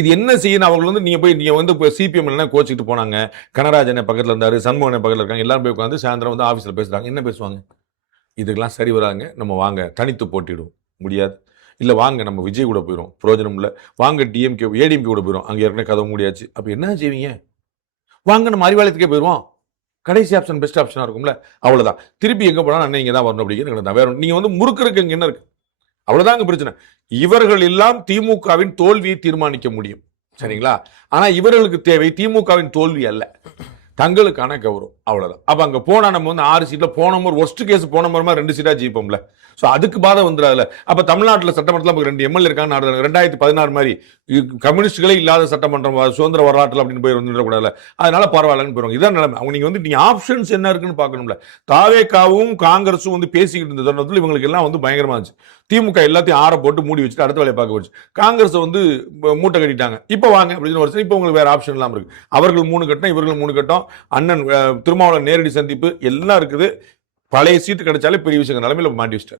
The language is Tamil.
இது என்ன செய்யணும்? அவர்கள் வந்து நீங்க வந்து சிபிஎம் எல்லாம் கோச்சிட்டு போனாங்க. கனராஜன் பக்கத்துல இருந்தாரு, சண்முகன் பக்கத்துல இருக்காங்க. எல்லாரும் போய் உட்காந்து சாயந்தரம் வந்து ஆபீஸ்ல பேசுறாங்க. என்ன பேசுவாங்க? இதுக்கெல்லாம் சரி வராங்க. நம்ம வாங்க தனித்து போட்டிடுவோம். முடியாது. இல்ல வாங்க நம்ம விஜய் கூட போயிரும். பிரயோஜனம் இல்ல. வாங்க டிஎம்கே, ஏடிஎம்கே கூட போயிரும். அங்க ஏற்கனவே கதவு மூடியாச்சு. அப்ப என்ன செய்வீங்க? வாங்க நம்ம அறிவாலயத்துக்கே போயிடுவோம். கடைசி ஆப்ஷன் பெஸ்ட் ஆப்ஷனா இருக்கும்ல. அவ்வளவுதான். திருப்பி எங்க போனாலும் அண்ணன் இங்க தான் வரணும் அப்படிங்கிறது வேற நீங்க வந்து முறுக்குறதுக்கு இங்க என்ன இருக்கு? அவ்வளவுதாங்க பிரச்சனை. இவர்கள் எல்லாம் திமுகவின் தோல்வியை தீர்மானிக்க முடியும். சரிங்களா? ஆனா இவர்களுக்கு தேவை திமுகவின் தோல்வி அல்ல, தங்களுக்கான கௌரவம். அவ்வளவுதான். அப்ப அங்க போனா நம்ம வந்து 6 சீட்ல போன முறை ஒர்ஸ்ட் கேஸ் போன முறை 2 சீட்டா ஜெயிப்போம்ல. சோ அதுக்கு பாதை வந்துடாதுல. அப்ப தமிழ்நாட்டுல சட்டமன்றத்துல நமக்கு 2 எம்எல்ஏ இருக்காங்க. 2016 மாதிரி கம்யூனிஸ்டுகளே இல்லாத சட்டமன்றம் சுதந்திர வரலாற்றுல அப்படின்னு போய் வந்துடக்கூடாதுல. அதனால பரவாயில்லன்னு போயிருவாங்க. இதான் நிலைமை. அவங்க நீங்க ஆப்ஷன்ஸ் என்ன இருக்குன்னு பார்க்கணும்ல. தாவேகாவும் காங்கிரஸும் வந்து பேசிக்கிட்டு இருந்த தருணத்துல இவங்களுக்கு எல்லாம் வந்து பயங்கரமா இருந்துச்சு. திமுக எல்லாத்தையும் ஆற போட்டு மூடி வச்சுட்டு அடுத்த வேலையை பார்க்க வச்சு காங்கிரஸ் வந்து மூட்டை கட்டிட்டாங்க. இப்ப வாங்க அப்படின்னு ஒரு இப்ப உங்களுக்கு வேற ஆப்ஷன் இல்லாம இருக்கு. அவர்கள் 3 கட்டம், இவர்கள் 3 கட்டம், அண்ணன் திருமாவளவன் நேரடி சந்திப்பு எல்லாம் இருக்குது. பழைய சீட்டு கிடைச்சாலே பெரிய விஷயம் நிலைமையில மாட்டி வச்சிட்டார்.